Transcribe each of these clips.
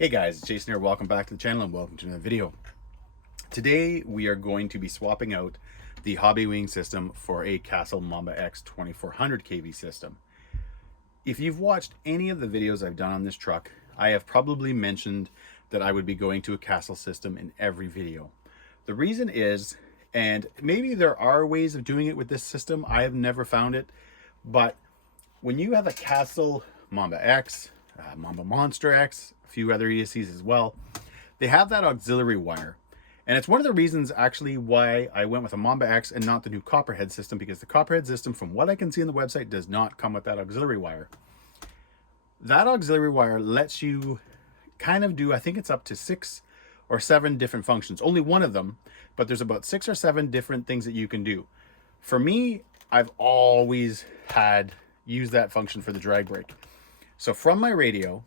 Hey guys, it's Jason here. Welcome back to the channel and welcome to another video. Today we are going to be swapping out the hobby wing system for a Castle Mamba X 2400 kV system. If you've watched any of the videos I've done on this truck, I have probably mentioned that I would be going to a Castle system in every video. The reason is, and maybe there are ways of doing it with this system, I have never found it, but when you have a Castle Mamba X, Mamba Monster X, a few other ESCs as well, they have that auxiliary wire. And it's one of the reasons actually why I went with a Mamba X and not the new Copperhead system, because the Copperhead system, from what I can see on the website, does not come with that auxiliary wire. That auxiliary wire lets you kind of do, I think it's up to 6 or 7 different functions. Only one of them, but there's about 6 or 7 different things that you can do. For me, I've always used that function for the drag brake. So from my radio,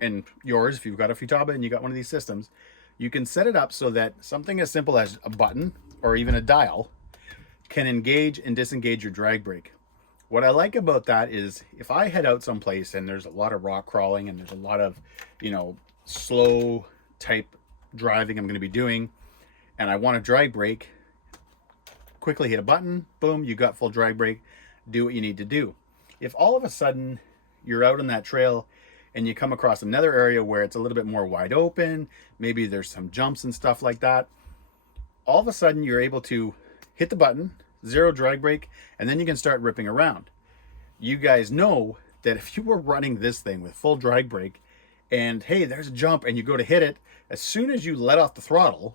and yours, if you've got a Futaba and you got one of these systems, you can set it up so that something as simple as a button or even a dial can engage and disengage your drag brake. What I like about that is if I head out someplace and there's a lot of rock crawling and there's a lot of, slow type driving I'm going to be doing, and I want to drag brake, quickly hit a button, boom, you got full drag brake, do what you need to do. If all of a sudden you're out on that trail and you come across another area where it's a little bit more wide open, maybe there's some jumps and stuff like that, all of a sudden you're able to hit the button, zero drag brake, and then you can start ripping around. You guys know that if you were running this thing with full drag brake and hey, there's a jump and you go to hit it, as soon as you let off the throttle,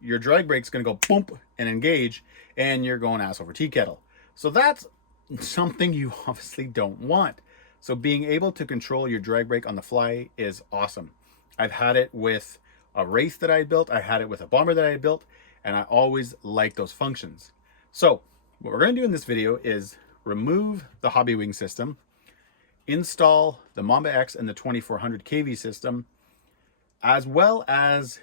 your drag brake's going to go boom and engage, and you're going ass over tea kettle. So that's something you obviously don't want. So being able to control your drag brake on the fly is awesome. I've had it with a Ryft that I built, I had it with a bomber that I built, and I always like those functions. So what we're going to do in this video is remove the hobby wing system, install the Mamba X and the 2400 kV system, as well as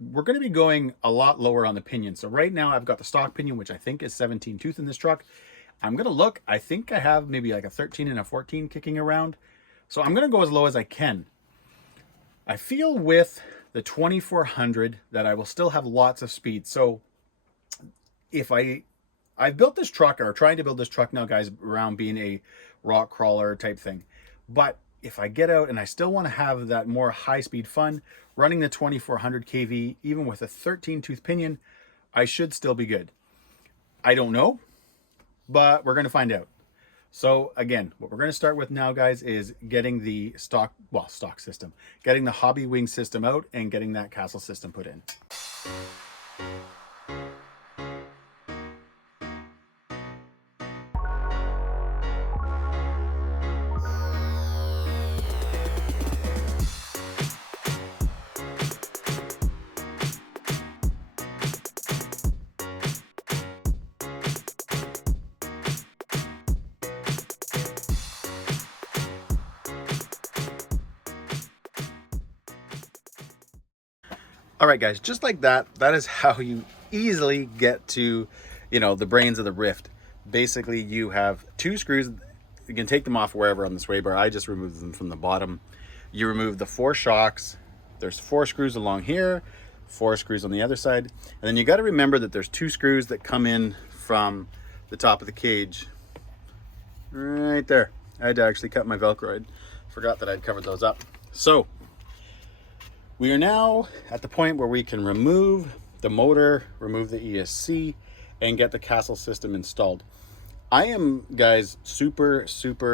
we're going to be going a lot lower on the pinion. So right now I've got the stock pinion, which I think is 17 tooth in this truck. I'm going to look, I think I have maybe like a 13 and a 14 kicking around. So I'm going to go as low as I can. I feel with the 2400 that I will still have lots of speed. So if I've built this truck, or trying to build this truck now, guys, around being a rock crawler type thing. But if I get out and I still want to have that more high speed fun, running the 2400 kV, even with a 13 tooth pinion, I should still be good. I don't know, but we're going to find out. So again, what we're going to start with now, guys, is getting the stock system, getting the hobby wing system out and getting that Castle system put in. All right, guys, just like that, that is how you easily get to, the brains of the Ryft. Basically, you have 2 screws. You can take them off wherever on the sway bar. I just removed them from the bottom. You remove the 4 shocks. There's 4 screws along here, 4 screws on the other side. And then you got to remember that there's 2 screws that come in from the top of the cage. Right there. I had to actually cut my Velcro. I forgot that I'd covered those up. So we are now at the point where we can remove the motor, remove the ESC, and get the Castle system installed. I am, guys, super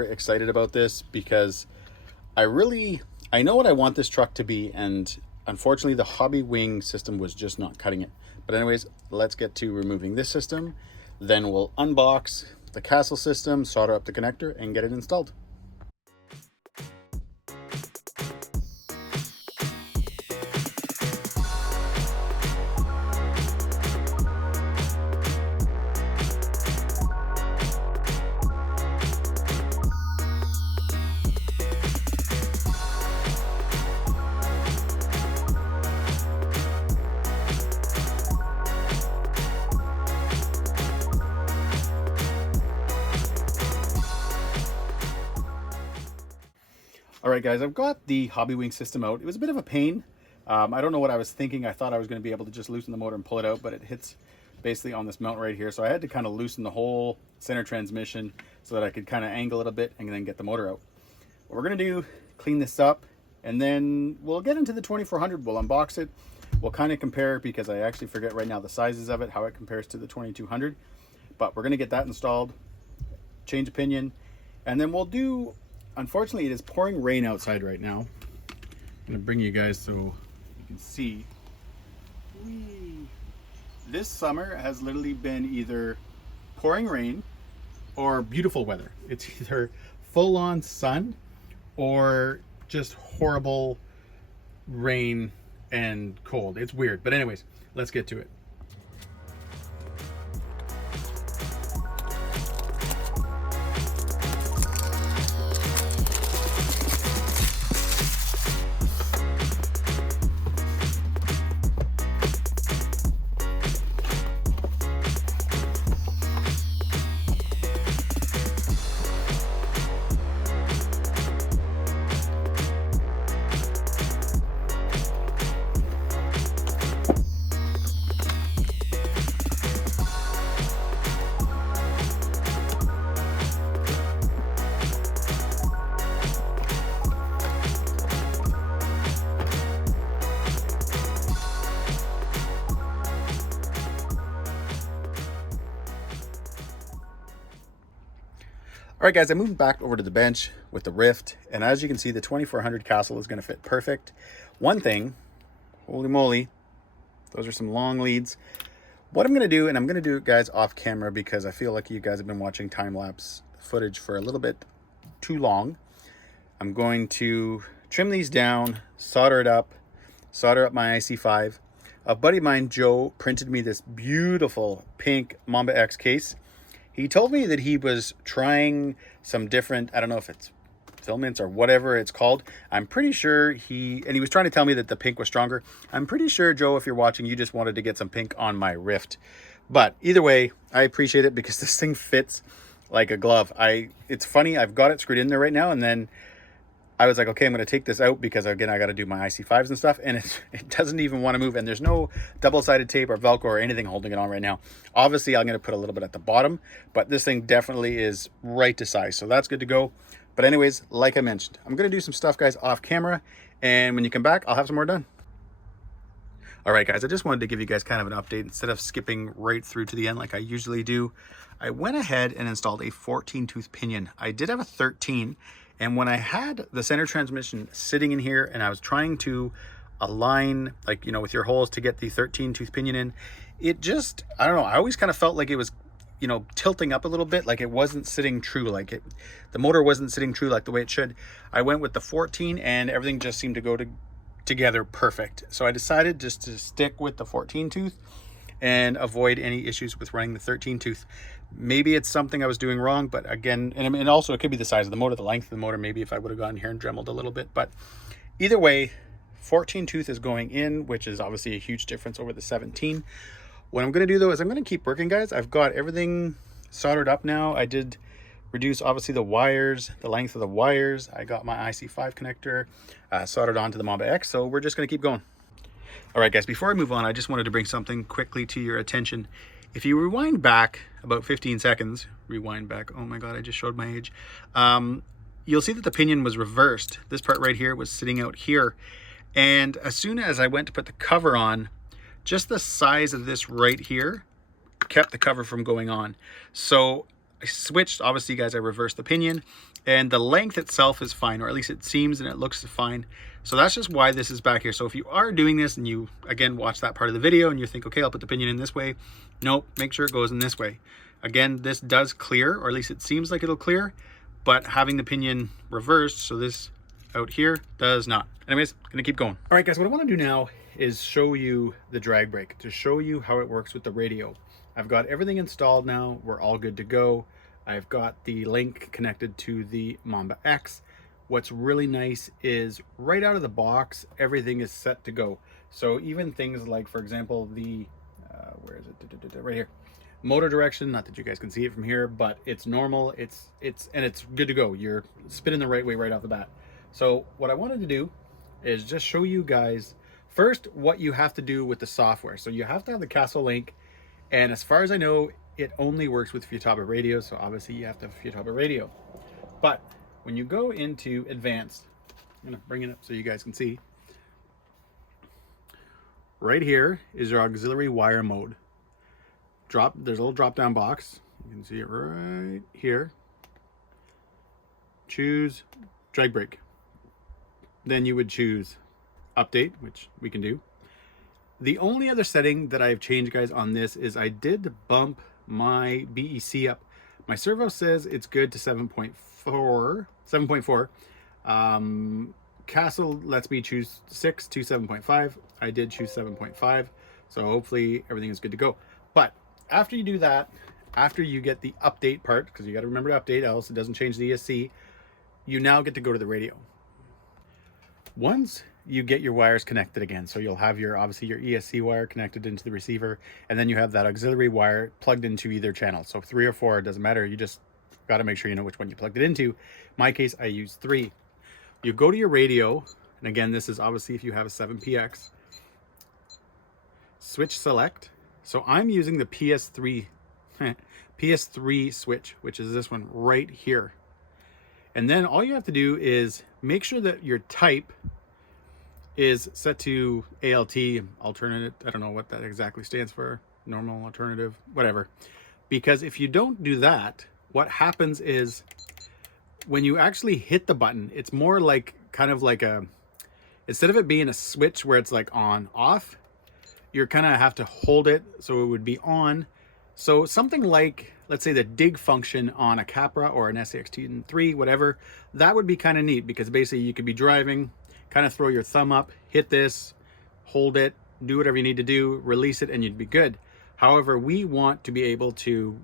excited about this because I know what I want this truck to be, and unfortunately the hobby wing system was just not cutting it. But anyways, let's get to removing this system. Then we'll unbox the Castle system, solder up the connector, and get it installed. All right, guys, I've got the Hobbywing system out. It was a bit of a pain. I don't know what I was thinking. I thought I was going to be able to just loosen the motor and pull it out, but it hits basically on this mount right here. So I had to kind of loosen the whole center transmission so that I could kind of angle it a bit and then get the motor out. What we're going to do, clean this up, and then we'll get into the 2400. We'll unbox it. We'll kind of compare, because I actually forget right now the sizes of it, how it compares to the 2200. But we're going to get that installed, change the pinion, and then we'll do, unfortunately it is pouring rain outside right now. I'm going to bring you guys so you can see. This summer has literally been either pouring rain or beautiful weather. It's either full-on sun or just horrible rain and cold. It's weird, but anyways, let's get to it. All right, guys, I moved back over to the bench with the Ryft, and as you can see, the 2400 Castle is going to fit perfect. One thing, holy moly, those are some long leads. What I'm going to do, and I'm going to do it, guys, off camera, because I feel like you guys have been watching time-lapse footage for a little bit too long. I'm going to trim these down, solder up my IC5. A buddy of mine, Joe, printed me this beautiful pink Mamba X case. He told me that he was trying some different, I don't know if it's filaments or whatever it's called. I'm pretty sure he was trying to tell me that the pink was stronger. I'm pretty sure, Joe, if you're watching, you just wanted to get some pink on my Ryft. But either way, I appreciate it because this thing fits like a glove. It's funny, I've got it screwed in there right now, and then I was like, okay, I'm going to take this out because, again, I got to do my IC5s and stuff, and it doesn't even want to move, and there's no double-sided tape or Velcro or anything holding it on right now. Obviously, I'm going to put a little bit at the bottom, but this thing definitely is right to size, so that's good to go. But anyways, like I mentioned, I'm going to do some stuff, guys, off camera, and when you come back, I'll have some more done. All right, guys, I just wanted to give you guys kind of an update. Instead of skipping right through to the end like I usually do, I went ahead and installed a 14-tooth pinion. I did have a 13, and when I had the center transmission sitting in here and I was trying to align, like, you know, with your holes to get the 13-tooth pinion in, it just, I don't know, I always kind of felt like it was, you know, tilting up a little bit, like it wasn't sitting true, like the motor wasn't sitting true like the way it should. I went with the 14 and everything just seemed to go together perfect. So I decided just to stick with the 14-tooth and avoid any issues with running the 13-tooth. Maybe it's something I was doing wrong, but again, and also it could be the size of the motor, the length of the motor, maybe if I would have gone here and dremeled a little bit. But either way, 14-tooth is going in, which is obviously a huge difference over the 17. What I'm going to do, though, is I'm going to keep working, guys. I've got everything soldered up now. I did reduce, obviously, the wires, the length of the wires. I got my IC5 connector soldered onto the Mamba X, so we're just going to keep going. All right, guys, before I move on, I just wanted to bring something quickly to your attention. If you rewind back about 15 seconds, oh my God, I just showed my age. You'll see that the pinion was reversed. This part right here was sitting out here. And as soon as I went to put the cover on, just the size of this right here kept the cover from going on. So I switched, obviously, guys, I reversed the pinion, and the length itself is fine, or at least it seems and it looks fine. So that's just why this is back here. So if you are doing this and you, again, watch that part of the video and you think, okay, I'll put the pinion in this way. Nope, make sure it goes in this way. Again, this does clear, or at least it seems like it'll clear, but having the pinion reversed, so this out here does not. Anyways, gonna keep going. All right, guys, what I want to do now is show you the drag brake, to show you how it works with the radio. I've got everything installed now. We're all good to go. I've got the link connected to the Mamba X. What's really nice is right out of the box, everything is set to go. So even things like, for example, the, where is it? Right here. Motor direction, not that you guys can see it from here, but it's normal. It's good to go. You're spinning the right way right off the bat. So what I wanted to do is just show you guys first what you have to do with the software. So you have to have the Castle link, and as far as I know, it only works with Futaba radios. So obviously you have to have a Futaba radio. But when you go into advanced, I'm gonna bring it up so you guys can see. Right here is your auxiliary wire mode. There's a little drop down box. You can see it right here. Choose drag brake. Then you would choose update, which we can do. The only other setting that I've changed, guys, on this is I did bump my BEC up. My servo says it's good to 7.4. Castle lets me choose 6 to 7.5. I did choose 7.5, so hopefully everything is good to go. But after you do that, after you get the update part, because you got to remember to update, else it doesn't change the ESC, you now get to go to the radio. Once you get your wires connected again, so you'll have your, obviously your ESC wire connected into the receiver, and then you have that auxiliary wire plugged into either channel. So 3 or 4, it doesn't matter. You just got to make sure you know which one you plugged it into. In my case, I use 3. You go to your radio, and again, this is obviously if you have a 7PX. Switch select. So I'm using the PS3 switch, which is this one right here. And then all you have to do is make sure that your type is set to ALT, alternate. I don't know what that exactly stands for. Normal, alternative, whatever. Because if you don't do that, what happens is when you actually hit the button, it's more like kind of like a, instead of it being a switch where it's like on, off, you're kind of have to hold it so it would be on. So something like, let's say the dig function on a Capra or an SAX-T3, whatever, that would be kind of neat, because basically you could be driving, kind of throw your thumb up, hit this, hold it, do whatever you need to do, release it, and you'd be good. However, we want to be able to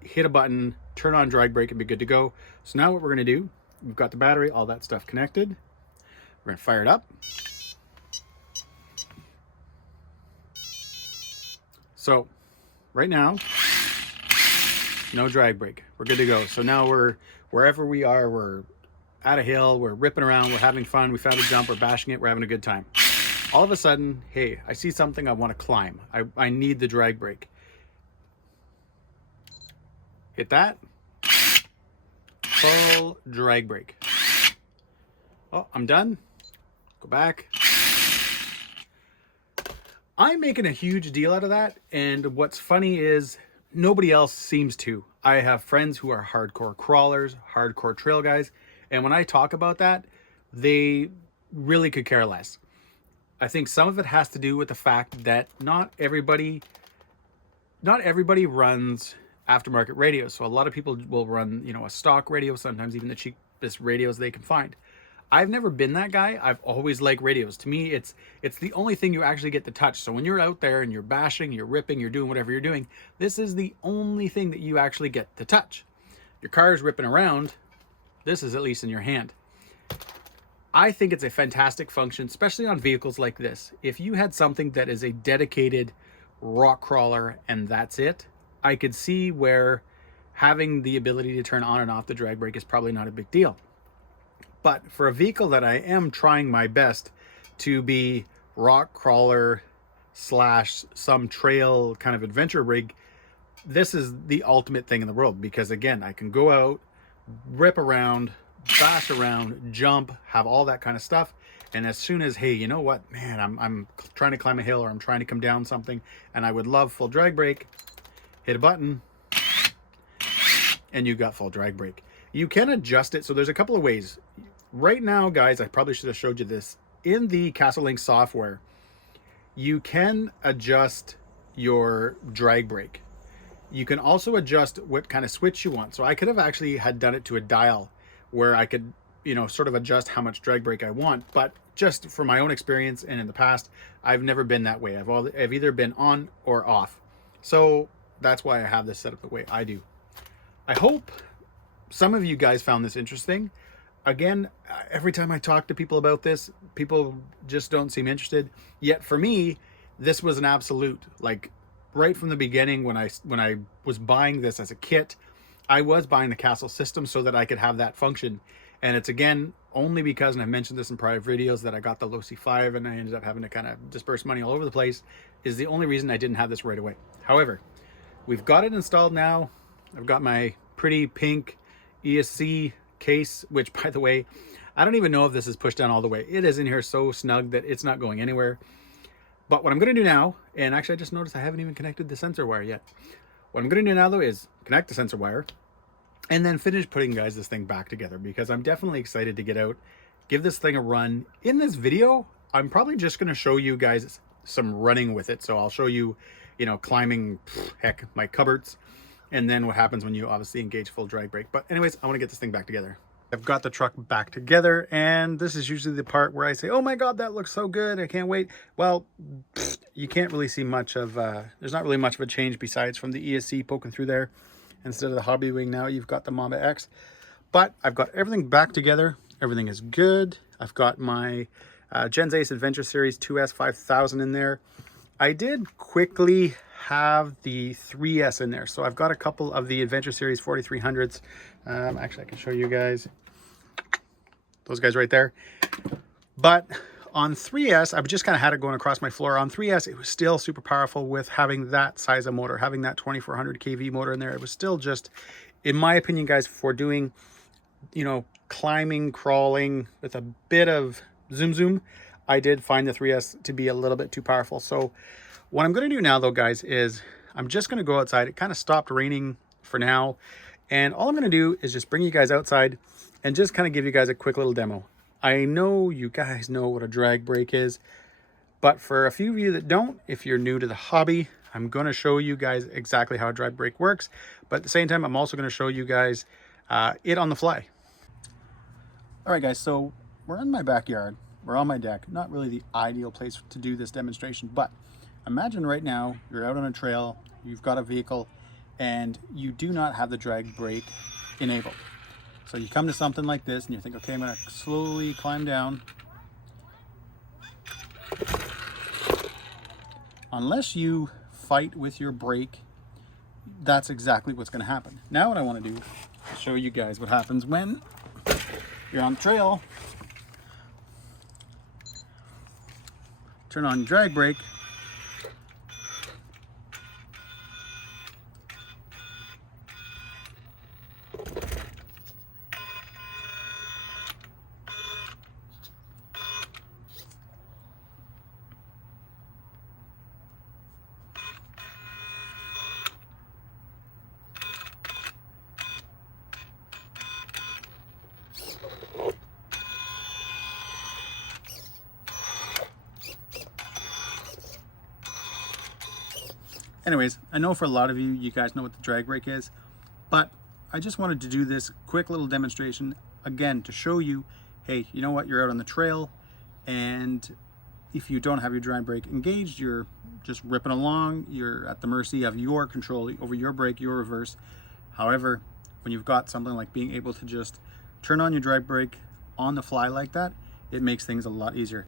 hit a button, turn on drag brake, and be good to go. So now what we're going to do, we've got the battery, all that stuff connected. We're going to fire it up. So right now, no drag brake. We're good to go. So now we're wherever we are, we're at a hill, we're ripping around, we're having fun, we found a jump, we're bashing it, we're having a good time. All of a sudden, hey, I see something I want to climb. I need the drag brake. Hit that. Full drag brake. Oh, I'm done. Go back. I'm making a huge deal out of that, and what's funny is nobody else seems to. I have friends who are hardcore crawlers, hardcore trail guys, and when I talk about that, they really could care less. I think some of it has to do with the fact that not everybody runs aftermarket radios. So a lot of people will run, you know, a stock radio, sometimes even the cheapest radios they can find. I've never been that guy. I've always liked radios. To me, it's the only thing you actually get to touch. So when you're out there and you're bashing, you're ripping, you're doing whatever you're doing, this is the only thing that you actually get to touch. Your car is ripping around. This is at least in your hand. I think it's a fantastic function, especially on vehicles like this. If you had something that is a dedicated rock crawler and that's it, I could see where having the ability to turn on and off the drag brake is probably not a big deal. But for a vehicle that I am trying my best to be rock crawler / some trail kind of adventure rig, this is the ultimate thing in the world, because again, I can go out, rip around, bash around, jump, have all that kind of stuff. And as soon as, hey, you know what, man, I'm trying to climb a hill or I'm trying to come down something and I would love full drag brake, hit a button and you got full drag brake. You can adjust it. So there's a couple of ways. Right now, guys, I probably should have showed you this. In the Castle Link software, you can adjust your drag brake. You can also adjust what kind of switch you want. So I could have actually had done it to a dial where I could, you know, sort of adjust how much drag brake I want. But just for my own experience and in the past, I've never been that way. I've either been on or off. So that's why I have this set up the way I do. I hope some of you guys found this interesting. Again, every time I talk to people about this, people just don't seem interested. Yet for me, this was an absolute, like right from the beginning when I was buying this as a kit, I was buying the Castle system so that I could have that function. And it's, again, only because, and I've mentioned this in prior videos, that I got the low C5 and I ended up having to kind of disperse money all over the place, is the only reason I didn't have this right away. However, we've got it installed now. I've got my pretty pink ESC case, which, by the way, I don't even know if this is pushed down all the way. It is in here so snug that it's not going anywhere. But what I'm going to do now, and actually I just noticed I haven't even connected the sensor wire yet. What I'm going to do now, though, is connect the sensor wire and then finish putting, guys, this thing back together, because I'm definitely excited to get out, give this thing a run. In this video, I'm probably just going to show you guys some running with it. So I'll show you, you know, climbing, heck, my cupboards, and then what happens when you obviously engage full drag brake. But anyways, I want to get this thing back together. I've got the truck back together, and this is usually the part where I say, oh my God, that looks so good, I can't wait. Well, you can't really see much of, there's not really much of a change besides from the ESC poking through there. Instead of the Hobby Wing, now you've got the Mamba X. But I've got everything back together. Everything is good. I've got my Gens Ace Adventure Series 2S 5000 in there. I did quickly have the 3S in there. So I've got a couple of the Adventure Series 4300s. Actually, I can show you guys. Those guys right there. But on 3S, I just kind of had it going across my floor. On 3S, it was still super powerful with having that size of motor, having that 2400 kV motor in there. It was still just, in my opinion, guys, for doing, you know, climbing, crawling with a bit of zoom, I did find the 3S to be a little bit too powerful. So what I'm going to do now, though, guys, is I'm just going to go outside. It kind of stopped raining for now. And all I'm going to do is just bring you guys outside and just kind of give you guys a quick little demo. I know you guys know what a drag brake is, but for a few of you that don't, if you're new to the hobby, I'm going to show you guys exactly how a drag brake works. But at the same time, I'm also going to show you guys it on the fly. All right, guys, so we're in my backyard. We're on my deck. Not really the ideal place to do this demonstration, but imagine right now you're out on a trail, you've got a vehicle, and you do not have the drag brake enabled. So you come to something like this and you think, okay, I'm going to slowly climb down. Unless you fight with your brake, that's exactly what's going to happen. Now what I want to do is show you guys what happens when you're on the trail. Turn on your drag brake. Anyways, I know for a lot of you, you guys know what the drag brake is, but I just wanted to do this quick little demonstration again to show you, hey, you know what, you're out on the trail, and if you don't have your drag brake engaged, you're just ripping along, you're at the mercy of your control over your brake, your reverse. However, when you've got something like being able to just turn on your drag brake on the fly like that, it makes things a lot easier.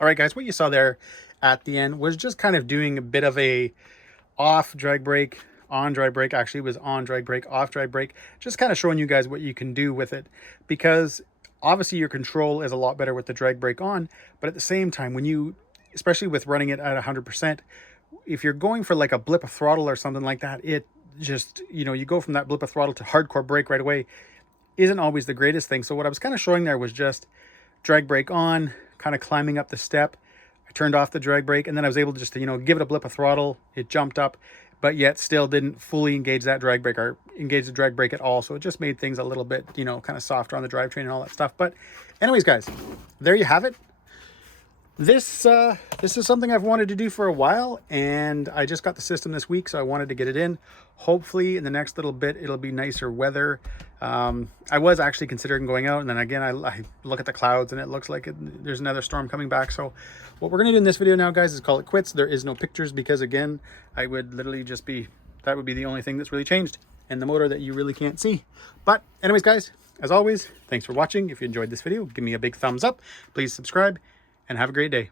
All right, guys, what you saw there at the end was just kind of doing a bit of a off drag brake, on drag brake. Actually, it was on drag brake, off drag brake. Just kind of showing you guys what you can do with it, because obviously your control is a lot better with the drag brake on. But at the same time, when you, especially with running it at 100%, if you're going for like a blip of throttle or something like that, it just, you know, you go from that blip of throttle to hardcore brake right away isn't always the greatest thing. So what I was kind of showing there was just drag brake on, kind of climbing up the step. I turned off the drag brake, and then I was able to just, you know, give it a blip of throttle. It jumped up, but yet still didn't fully engage that drag brake or engage the drag brake at all. So it just made things a little bit, you know, kind of softer on the drivetrain and all that stuff. But anyways, guys, there you have it. this is something I've wanted to do for a while, and I just got the system this week, so I wanted to get it in. Hopefully in the next little bit it'll be nicer weather. I was actually considering going out, and then again I look at the clouds and it looks like there's another storm coming back. So what we're gonna do in this video now, guys, is call it quits. There is no pictures because, again, I would literally just be, that would be the only thing that's really changed, and the motor that you really can't see. But anyways, guys, as always, thanks for watching. If you enjoyed this video, give me a big thumbs up, please subscribe, and have a great day.